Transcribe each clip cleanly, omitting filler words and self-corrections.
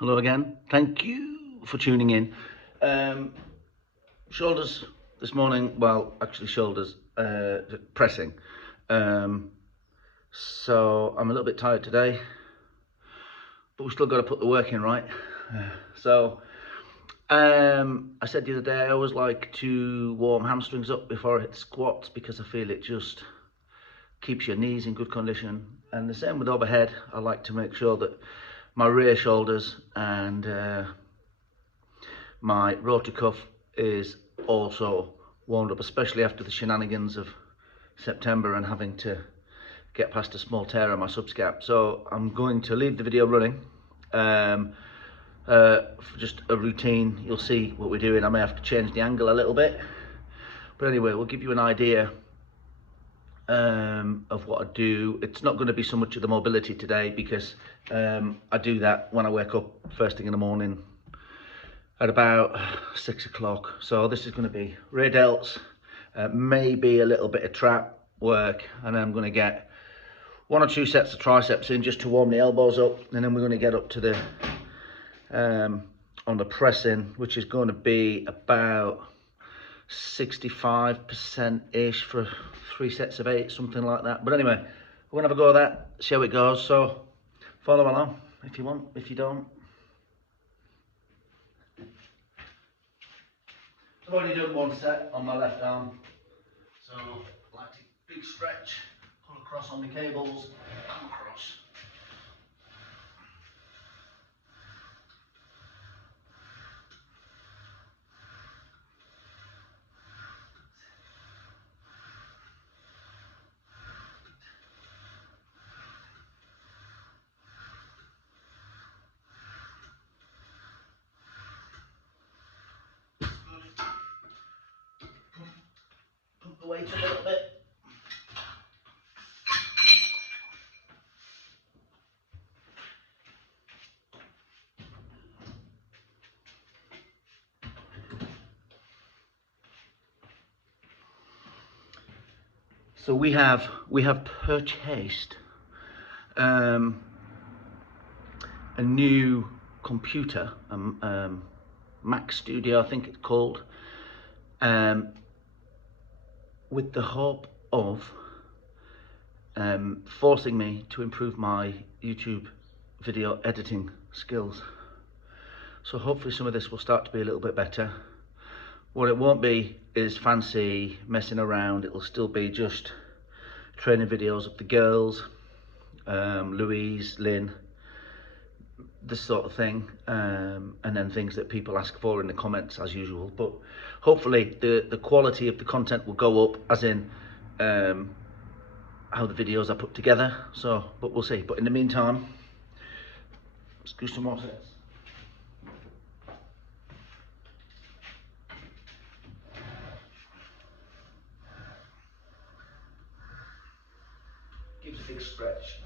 Hello again. Thank you for tuning in. Shoulders this morning. Well, actually, shoulders pressing. So I'm a little bit tired today, but we still got to put the work in, right? So I said the other day I always like to warm hamstrings up before I hit squats because I feel it just keeps your knees in good condition. And the same with overhead. I like to make sure that my rear shoulders and my rotor cuff is also warmed up, especially after the shenanigans of September and having to get past a small tear on my subscap. So I'm going to leave the video running for just a routine. You'll see what we're doing. I may have to change the angle a little bit, but anyway, we'll give you an idea of what I do. It's not going to be so much of the mobility today because I do that when I wake up first thing in the morning at about 6 o'clock. So this is going to be rear delts, maybe a little bit of trap work, and then I'm going to get 1 or 2 sets of triceps in just to warm the elbows up, and then we're going to get up to the on the pressing, which is going to be about 65% ish for 3 sets of 8, something like that. But anyway, we're gonna have a go at that, see how it goes. So follow along if you want. If you don't, I've already done 1 set on my left arm, so I like to big stretch, pull across on the cables, come across. Pump the weight a little bit. So we have purchased a new computer, Mac Studio, I think it's called, with the hope of forcing me to improve my YouTube video editing skills. So hopefully some of this will start to be a little bit better. What it won't be is fancy messing around. It'll still be just training videos of the girls, Louise, Lynn, this sort of thing, and then things that people ask for in the comments as usual. But hopefully the quality of the content will go up, as in how the videos are put together. So, but we'll see. But in the meantime, let's do some more sets. Gives a big stretch.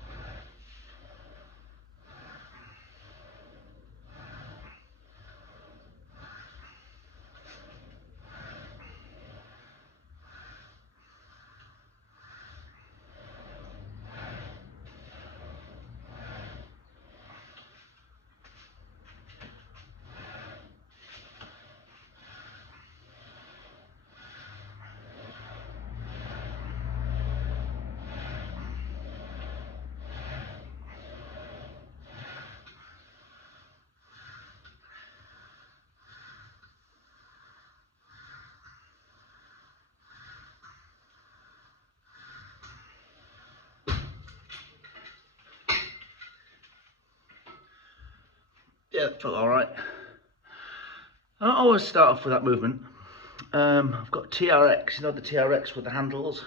Yeah, it felt all right. I always start off with that movement. I've got TRX, you know, the TRX with the handles.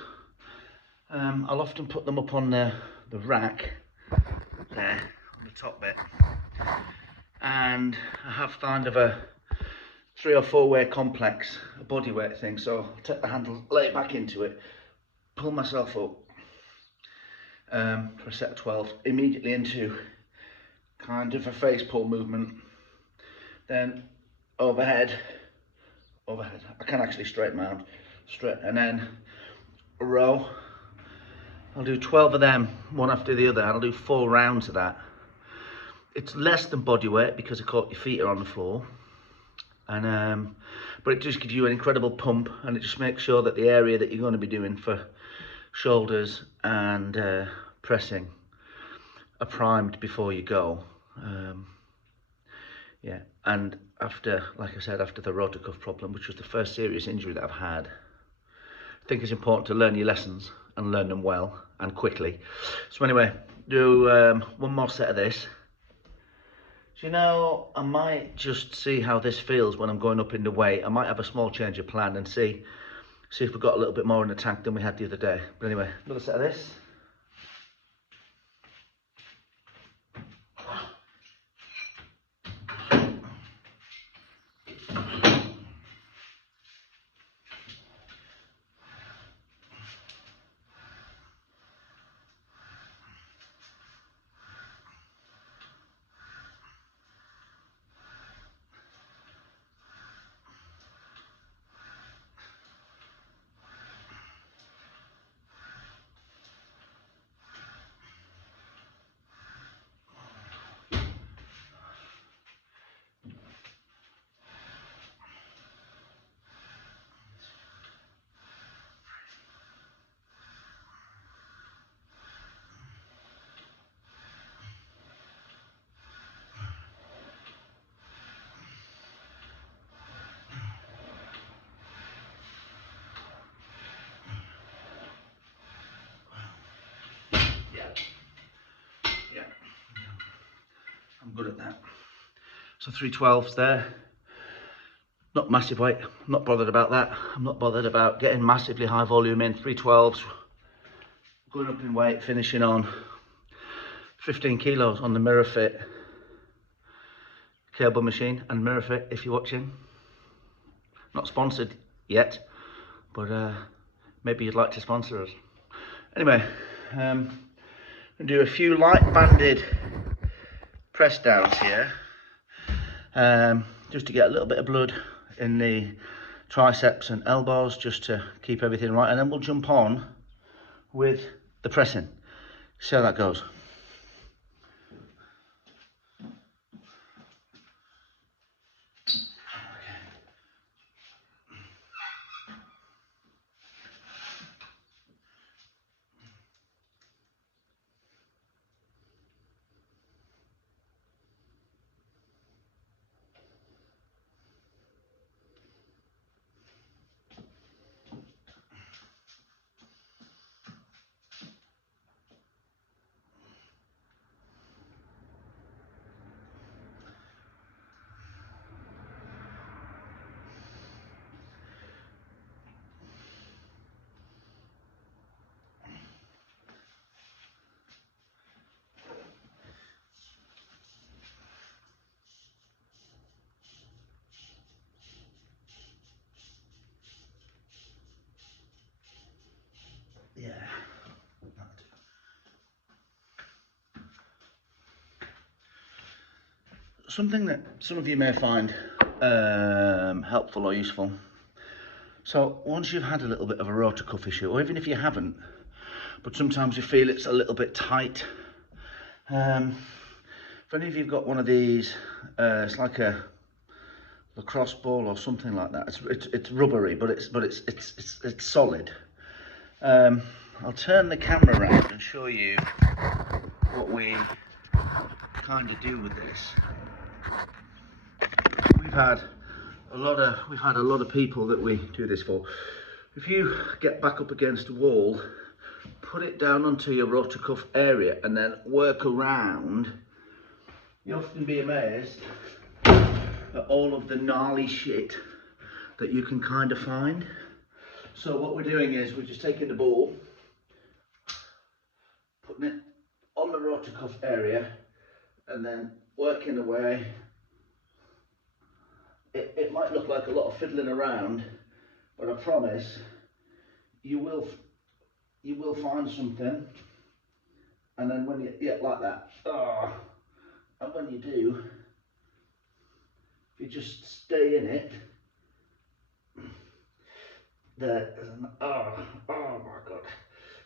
I'll often put them up on the rack there on the top bit, and I have kind of a 3 or 4 way complex, a body weight thing. So I'll take the handle, lay it back into it, pull myself up for a set of 12, immediately into kind of a face pull movement, then overhead. I can actually straighten my arms straight, and then a row. I'll do 12 of them, one after the other, and I'll do 4 rounds of that. It's less than body weight because of course your feet are on the floor, and but it just gives you an incredible pump, and it just makes sure that the area that you're going to be doing for shoulders and pressing are primed before you go. Yeah, and after, like I said, after the rotor cuff problem, which was the first serious injury that I've had, I think it's important to learn your lessons and learn them well and quickly. So anyway, do one more set of this. So, you know, I might just see how this feels when I'm going up in the weight. I might have a small change of plan and see if we've got a little bit more in the tank than we had the other day. But anyway, another set of this. Yeah, I'm good at that. So 312s there. Not massive weight, I'm not bothered about that. I'm not bothered about getting massively high volume in. 312s, going up in weight, finishing on 15 kilos on the Mirror Fit cable machine. And Mirror Fit, if you're watching, not sponsored yet, but maybe you'd like to sponsor us. Anyway, I'm gonna do a few light banded press downs here, just to get a little bit of blood in the triceps and elbows, just to keep everything right, and then we'll jump on with the pressing. See how that goes. Yeah. Something that some of you may find helpful or useful. So once you've had a little bit of a rotor cuff issue, or even if you haven't, but sometimes you feel it's a little bit tight, if any of you've got one of these, it's like a lacrosse ball or something like that. It's rubbery, but it's solid. I'll turn the camera around and show you what we kind of do with this. We've had a lot of people that we do this for. If you get back up against a wall, put it down onto your rotor cuff area and then work around, you'll often be amazed at all of the gnarly shit that you can kind of find. So what we're doing is we're just taking the ball, putting it on the rotor cuff area and then working away. It might look like a lot of fiddling around, but I promise you will find something. And then when you get like that, and when you do, if you just stay in it, there's an oh my god.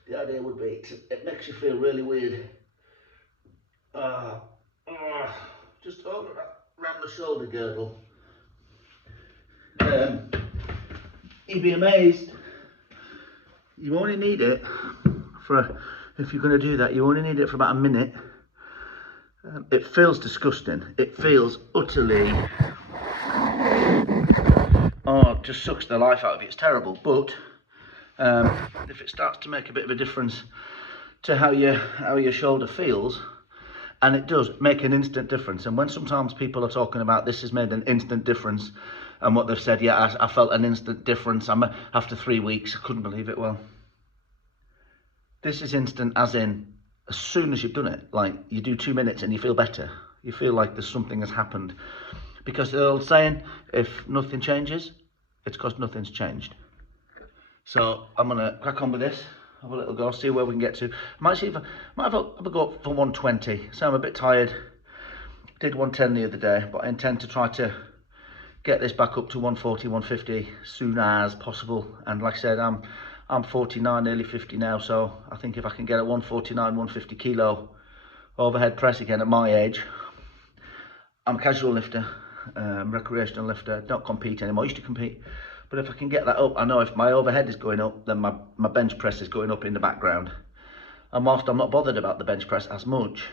The idea would be it makes you feel really weird. a shoulder girdle. You'd be amazed. You only need it for, if you're going to do that, you only need it for about a minute. It feels disgusting. It feels utterly, oh, it just sucks the life out of you. It's terrible. But if it starts to make a bit of a difference to how your shoulder feels, and it does make an instant difference. And when sometimes people are talking about this has made an instant difference, and what they've said, yeah, I felt an instant difference. After 3 weeks, I couldn't believe it. Well, this is instant, as in as soon as you've done it. Like, you do 2 minutes and you feel better. You feel like there's something has happened. Because the old saying, if nothing changes, it's because nothing's changed. So I'm gonna crack on with this. Have a little go, see where we can get to. Might have a go for 120. So I'm a bit tired. Did 110 the other day, but I intend to try to get this back up to 140, 150 soon as possible. And like I said, I'm 49, nearly 50 now, so I think if I can get a 149, 150 kilo overhead press again at my age. I'm a casual lifter, recreational lifter, don't compete anymore. I used to compete. But if I can get that up, I know if my overhead is going up, then my bench press is going up in the background. And whilst I'm not bothered about the bench press as much,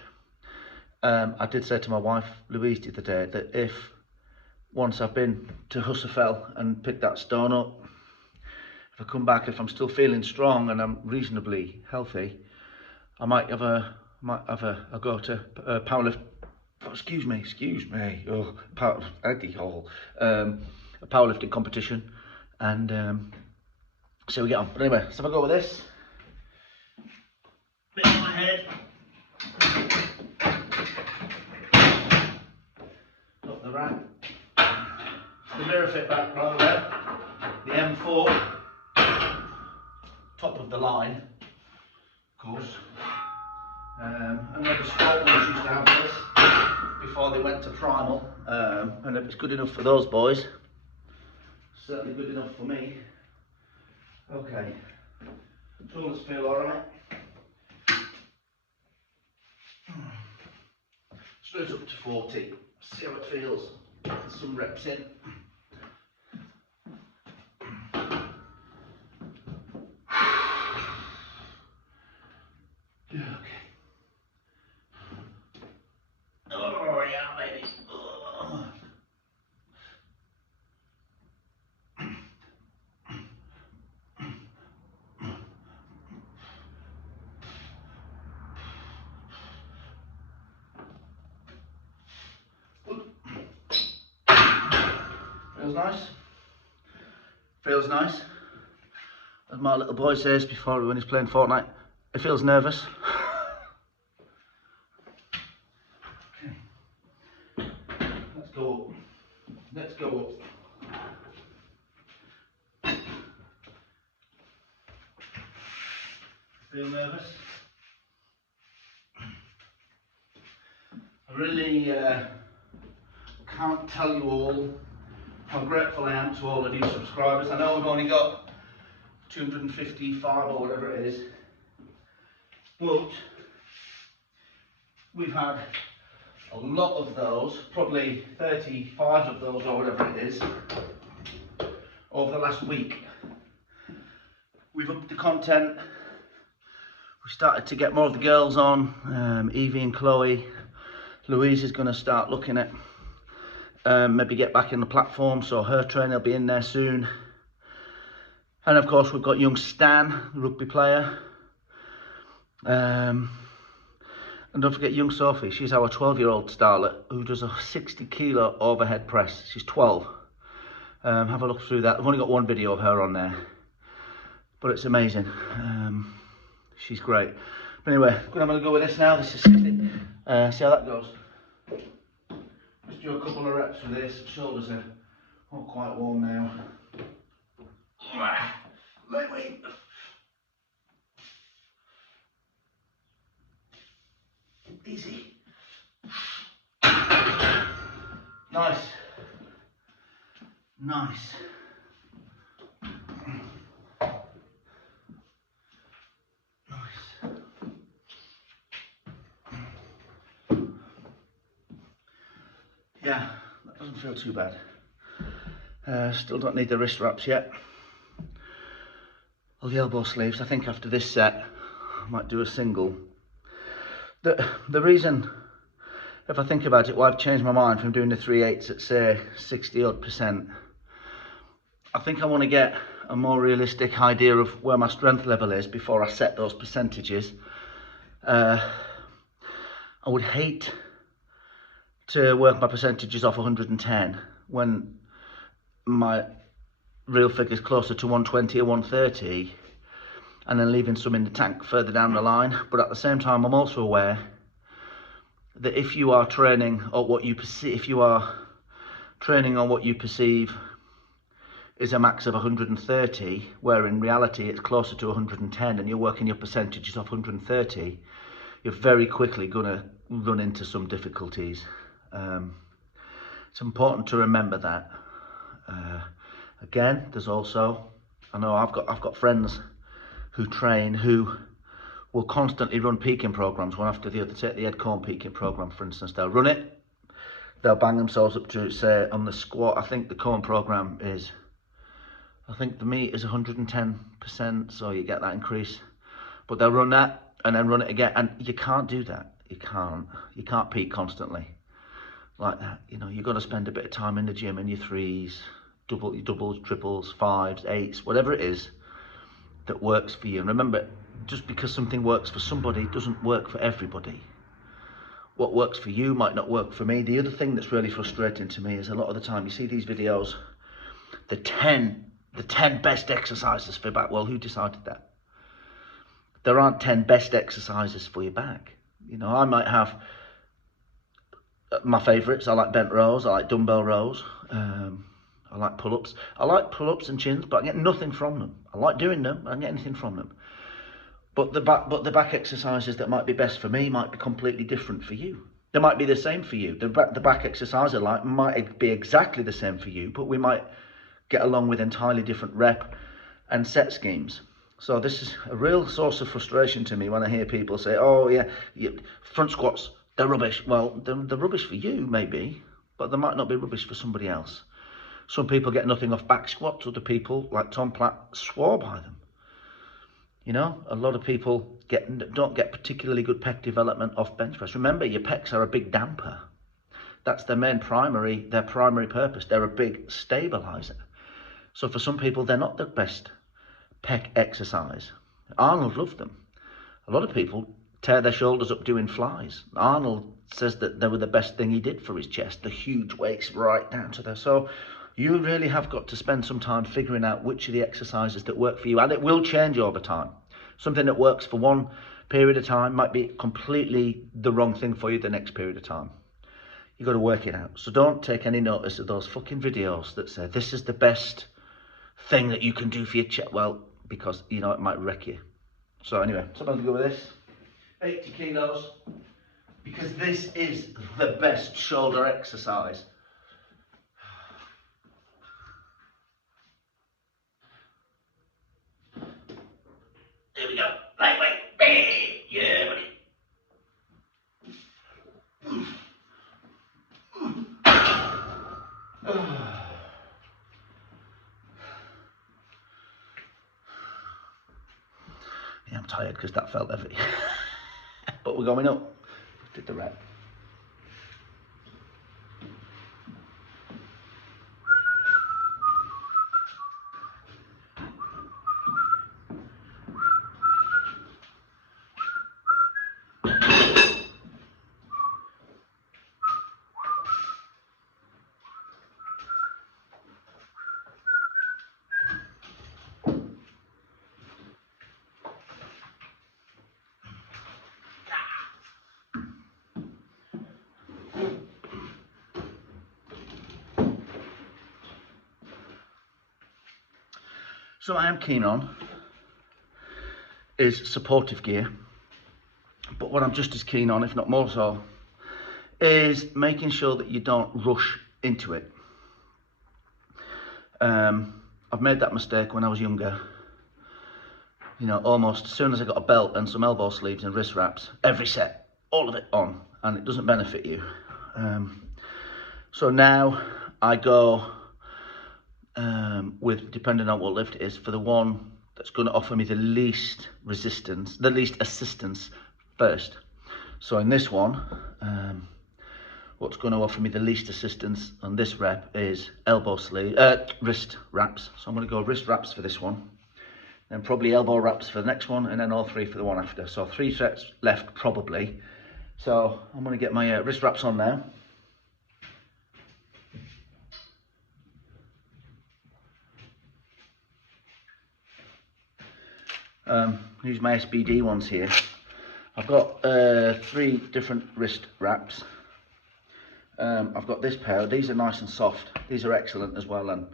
I did say to my wife, Louise, the other day, that if once I've been to Husserfeld and picked that stone up, if I come back, if I'm still feeling strong and I'm reasonably healthy, I might have a go to powerlift. Excuse me. Oh, Eddie Hall. A powerlifting competition, and so we get on. But anyway, so if I go with this, bit on my head, up the rack, the mirror fit back right there, the M4, top of the line, of course, and then the sport ones used to have this before they went to primal, and if it's good enough for those boys, certainly good enough for me. Okay, shoulders feel alright. Straight up to 40, see how it feels. Some reps in. Okay. Oh yeah, baby. Oh. Feels nice. Feels nice. As my little boy says before when he's playing Fortnite, it feels nervous. Okay. Let's go up. Let's go up. Feel nervous? I really can't tell you all how grateful I am to all the new subscribers. I know we've only got 255 or whatever it is, but we've had a lot of those, probably 35 of those or whatever it is, over the last week. We've upped the content. We started to get more of the girls on, Evie and Chloe. Louise is going to start looking at maybe get back in the platform, so her trainer will be in there soon. And of course we've got young Stan, the rugby player. And don't forget young Sophie, she's our 12-year-old starlet who does a 60 kilo overhead press. She's 12. Have a look through that. I've only got one video of her on there, but it's amazing. She's great. But anyway, I'm going to go with this now. This is 60. See how that goes. Just do a couple of reps with this. Shoulders are not quite warm now. Lightweight. Easy. Nice. Nice. Yeah, Doesn't feel too bad. Still don't need the wrist wraps yet. Or the elbow sleeves. I think after this set, I might do a single. The reason, if I think about it, why I've changed my mind from doing the 3/8 at say 60 odd %, I think I want to get a more realistic idea of where my strength level is before I set those percentages. I would hate to work my percentages off 110 when my real figure is closer to 120 or 130, and then leaving some in the tank further down the line. But at the same time, I'm also aware that if you are training or what you perceive, if you are training on what you perceive is a max of 130, where in reality it's closer to 110, and you're working your percentages off 130, you're very quickly gonna run into some difficulties. It's important to remember that. Again, there's also, I know I've got friends who train who will constantly run peaking programs one after the other. Take the Ed Cohn peaking program, for instance. They'll run it, they'll bang themselves up to, say, on the squat, I think the Cohn program is, I think the meet is 110%, so you get that increase. But they'll run that and then run it again, and you can't do that. You can't peak constantly like that. You know, you've got to spend a bit of time in the gym in your threes, doubles, triples, fives, eights, whatever it is that works for you. And remember, just because something works for somebody doesn't work for everybody. What works for you might not work for me. The other thing that's really frustrating to me is a lot of the time you see these videos, the 10 best exercises for your back. Well, who decided that? There aren't 10 best exercises for your back. You know, I might have my favourites. I like bent rows, I like dumbbell rows, I like pull-ups. I like pull-ups and chins, but I get nothing from them. I like doing them, I don't get anything from them. But the back exercises that might be best for me might be completely different for you. They might be the same for you. The back exercise I like might be exactly the same for you, but we might get along with entirely different rep and set schemes. So this is a real source of frustration to me when I hear people say, oh yeah, front squats, they're rubbish. Well, they're rubbish for you, maybe, but they might not be rubbish for somebody else. Some people get nothing off back squats, other people, like Tom Platt, swore by them. You know, a lot of people don't get particularly good pec development off bench press. Remember, your pecs are a big damper. That's their primary purpose. They're a big stabilizer. So for some people, they're not the best pec exercise. Arnold loved them. A lot of people tear their shoulders up doing flies. Arnold says that they were the best thing he did for his chest, the huge weights right down to there. So you really have got to spend some time figuring out which of the exercises that work for you, and it will change over time. Something that works for one period of time might be completely the wrong thing for you the next period of time. You've got to work it out. So don't take any notice of those fucking videos that say this is the best thing that you can do for your chest. Well, because you know it might wreck you. So anyway, so I'm going to go with this 80 kilos, because this is the best shoulder exercise. There we go, lightweight, yeah buddy. Yeah, I'm tired because that felt heavy. But we're going up. Did the rep. So what I am keen on is supportive gear, but what I'm just as keen on, if not more so, is making sure that you don't rush into it. I've made that mistake when I was younger. You know, almost as soon as I got a belt and some elbow sleeves and wrist wraps, every set, all of it on, and it doesn't benefit you. So now I go with, depending on what lift it is, for the one that's going to offer me the least resistance, the least assistance first. So in this one, what's going to offer me the least assistance on this rep is wrist wraps. So I'm going to go wrist wraps for this one, then probably elbow wraps for the next one, and then all three for the one after. So 3 sets left probably. So I'm going to get my wrist wraps on now. Use my SBD ones here. I've got 3 different wrist wraps. I've got this pair. These are nice and soft. These are excellent as well, and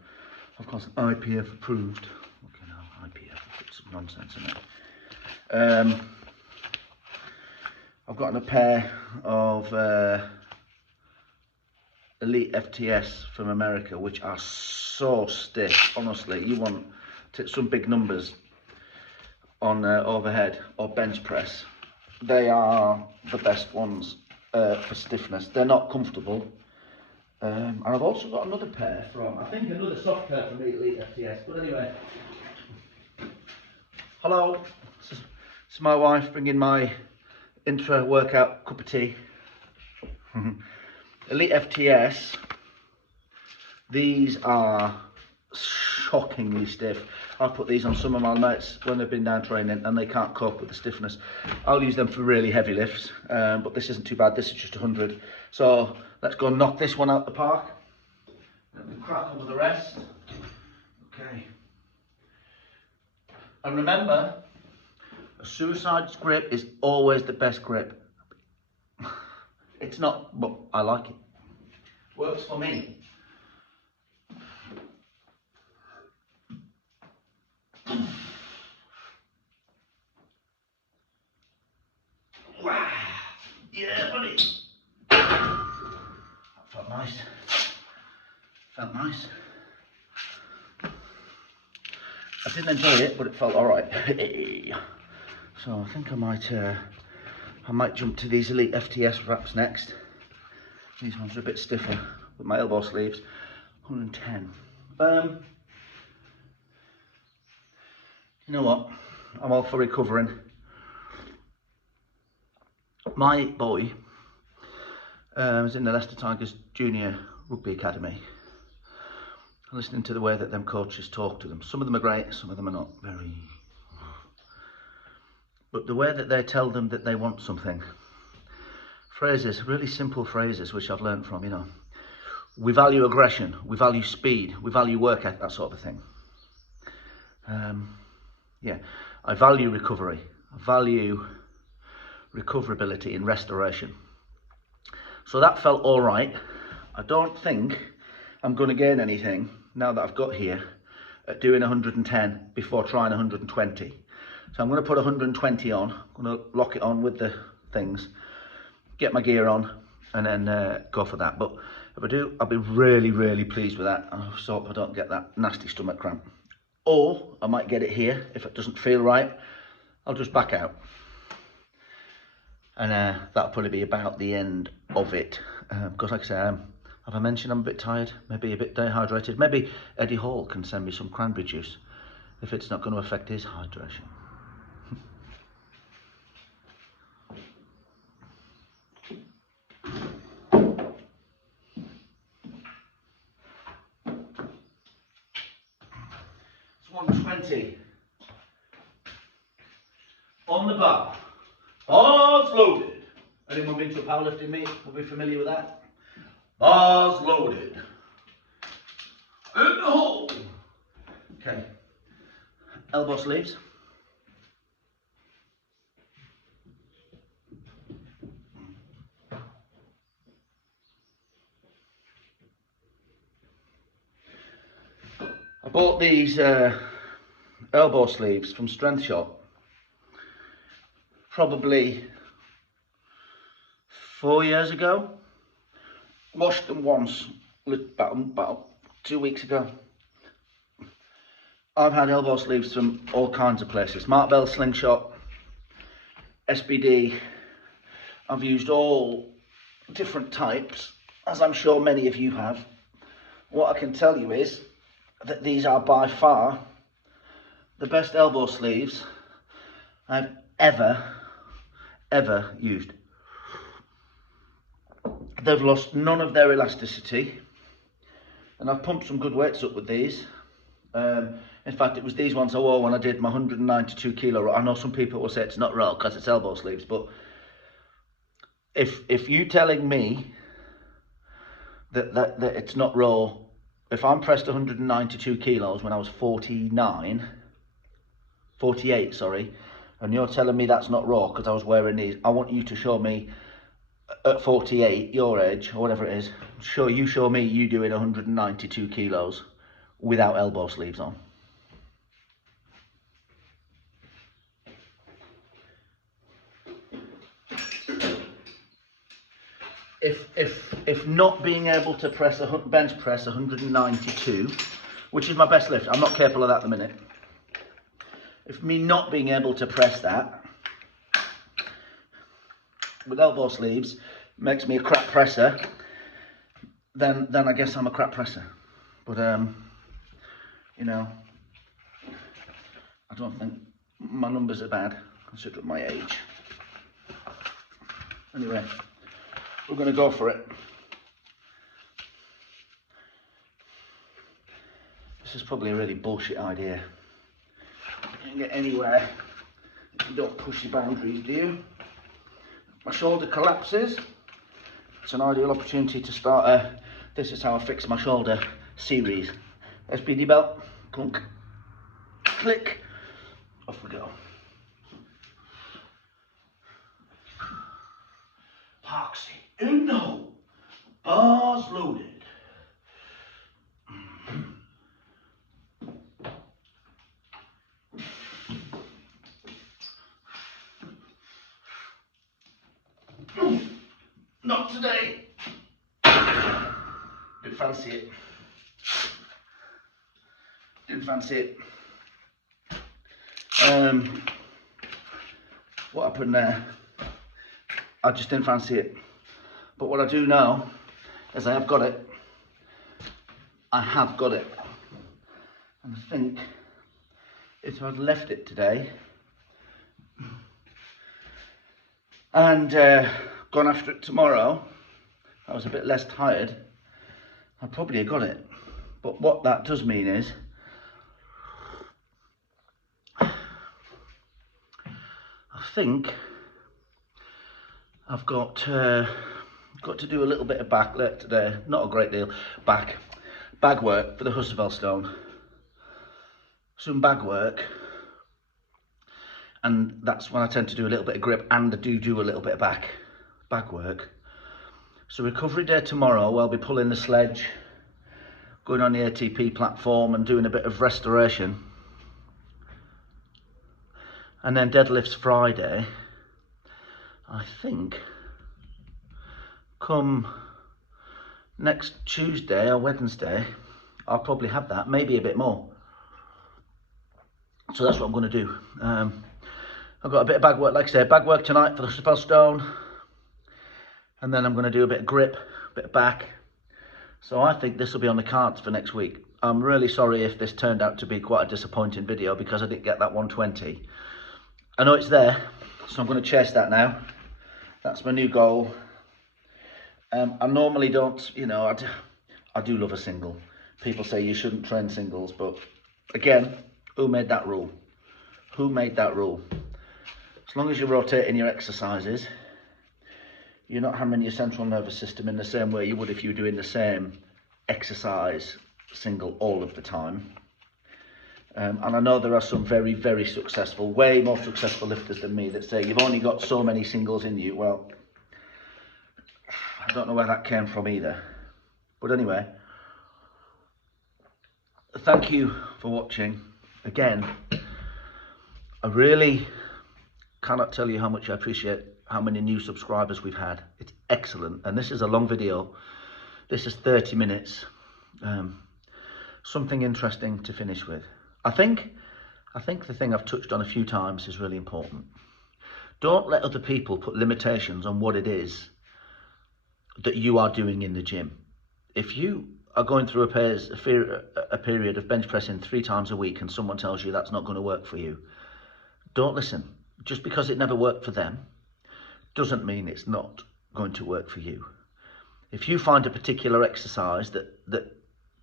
of course IPF approved. Okay, now IPF, put some nonsense in it. I've got a pair of Elite FTS from America, which are so stiff. Honestly, you want some big numbers on overhead or bench press. They are the best ones for stiffness. They're not comfortable. And I've also got another pair from, I think another soft pair from Elite FTS. But anyway, hello. This is my wife bringing my intra-workout cup of tea. Elite FTS. These are shockingly stiff. I've put these on some of my mates when they've been down training and they can't cope with the stiffness. I'll use them for really heavy lifts, but this isn't too bad. This is just 100. So let's go knock this one out the park. Let me crack on with the rest. Okay. And remember, a suicide grip is always the best grip. It's not, but I like it. Works for me. Wow. Yeah, buddy. That felt nice. Felt nice. I didn't enjoy it, but it felt alright. So I think I might jump to these Elite FTS wraps next. These ones are a bit stiffer with my elbow sleeves. 110. You know what? I'm all for recovering. My boy was in the Leicester Tigers Junior Rugby Academy. Listening to the way that them coaches talk to them. Some of them are great, some of them are not very. But the way that they tell them that they want something. Phrases, really simple phrases, which I've learned from, you know. We value aggression, we value speed, we value work ethic, that sort of thing. Yeah, I value recovery. I value recoverability and restoration. So that felt all right. I don't think I'm going to gain anything now that I've got here at doing 110 before trying 120. So I'm going to put 120 on. I'm going to lock it on with the things, get my gear on, and then go for that. But if I do, I'll be really, really pleased with that. I just hope I don't get that nasty stomach cramp. Or I might get it here. If it doesn't feel right, I'll just back out. And that'll probably be about the end of it. Because like I say, have I mentioned I'm a bit tired? Maybe a bit dehydrated. Maybe Eddie Hall can send me some cranberry juice if it's not going to affect his hydration. It's 120 on the bar. Bars loaded. Anyone been to a powerlifting meet will be familiar with that. Bars loaded. In the hole. Okay. Elbow sleeves. I bought these elbow sleeves from Strength Shop probably 4 years ago. Washed them once about 2 weeks ago. I've had elbow sleeves from all kinds of places. Mark Bell Slingshot, SBD. I've used all different types. as I'm sure many of you have, what I can tell you is that these are by far the best elbow sleeves I've ever used. They've lost none of their elasticity, and I've pumped some good weights up with these. In fact, it was these ones I wore when I did my 192 kilo row. I know some people will say it's not row because it's elbow sleeves, but if you telling me that it's not row, if I'm pressed 192 kilos when I was 48, sorry, and you're telling me that's not raw because I was wearing these, I want you to show me at 48, your age, or whatever it is, you show me you doing 192 kilos without elbow sleeves on. If not being able to press bench press 192, which is my best lift, I'm not capable of that at the minute. If me not being able to press that with elbow sleeves makes me a crap presser, then I guess I'm a crap presser. But you know, I don't think my numbers are bad considering my age. Anyway, we're going to go for it. This is probably a really bullshit idea. You don't get anywhere if you don't push your boundaries, do you? My shoulder collapses. It's an ideal opportunity to start a "This is how I fix my shoulder" series. SPD belt, clunk, click, off we go. Parksy, uno, bars loaded. Not today. Didn't fancy it. Didn't fancy it. What happened there? I just didn't fancy it. But what I do know is I have got it. I have got it. And I think if I'd left it today and gone after it tomorrow, I was a bit less tired, I probably have got it. But what that does mean is I think I've got to do a little bit of back today, not a great deal, bag work for the Husserl stone. Some bag work, and that's when I tend to do a little bit of grip, and I do a little bit of bag work. So recovery day tomorrow, I'll be pulling the sledge, going on the ATP platform and doing a bit of restoration. And then deadlifts Friday. I think come next Tuesday or Wednesday, I'll probably have that, maybe a bit more. So that's what I'm going to do. I've got a bit of bag work, like I said, bag work tonight for the Husserl stone. And then I'm going to do a bit of grip, a bit of back. So I think this will be on the cards for next week. I'm really sorry if this turned out to be quite a disappointing video because I didn't get that 120. I know it's there, so I'm going to chase that now. That's my new goal. I normally don't, you know, I do love a single. People say you shouldn't train singles, but again, who made that rule? Who made that rule? As long as you're rotating your exercises, you're not hammering your central nervous system in the same way you would if you were doing the same exercise single all of the time. And I know there are some very, very successful, way more successful lifters than me that say you've only got so many singles in you. Well, I don't know where that came from either. But anyway, thank you for watching. Again, I really cannot tell you how much I appreciate how many new subscribers we've had. It's excellent. And this is a long video. This is 30 minutes. Something interesting to finish with. I think the thing I've touched on a few times is really important. Don't let other people put limitations on what it is that you are doing in the gym. If you are going through a period of bench pressing 3 times a week and someone tells you that's not going to work for you, don't listen. Just because it never worked for them doesn't mean it's not going to work for you. If you find a particular exercise that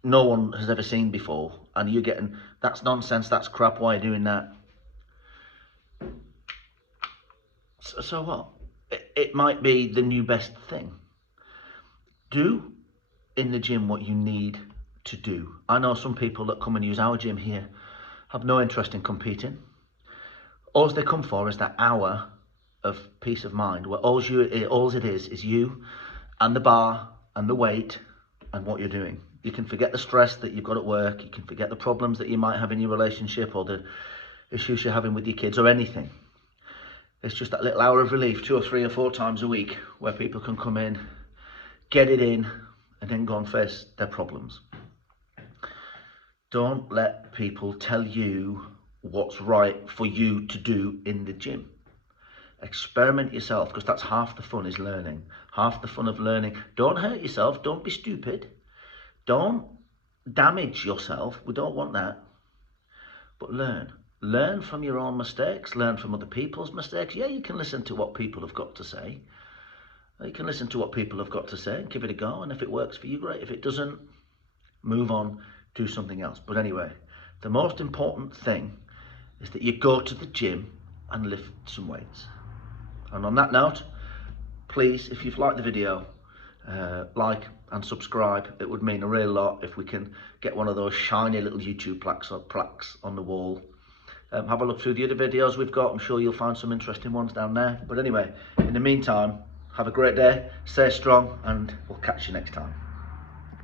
no one has ever seen before and you're getting, that's nonsense, that's crap, why are you doing that? So what? It might be the new best thing. Do in the gym what you need to do. I know some people that come and use our gym here have no interest in competing. All they come for is that hour of peace of mind, where all it is you and the bar and the weight and what you're doing. You can forget the stress that you've got at work, you can forget the problems that you might have in your relationship or the issues you're having with your kids or anything. It's just that little hour of relief 2 or 3 or 4 times a week where people can come in, get it in, and then go and face their problems. Don't let people tell you what's right for you to do in the gym. Experiment yourself, because that's half the fun, is learning. Half the fun of learning. Don't hurt yourself, don't be stupid. Don't damage yourself, we don't want that. But learn. Learn from your own mistakes, learn from other people's mistakes. Yeah, you can listen to what people have got to say. You can listen to what people have got to say and give it a go, and if it works for you, great. If it doesn't, move on, do something else. But anyway, the most important thing is that you go to the gym and lift some weights. And on that note, please, if you've liked the video, like and subscribe. It would mean a real lot if we can get one of those shiny little YouTube plaques on the wall. Have a look through the other videos we've got. I'm sure you'll find some interesting ones down there. But anyway, in the meantime, have a great day, stay strong, and we'll catch you next time.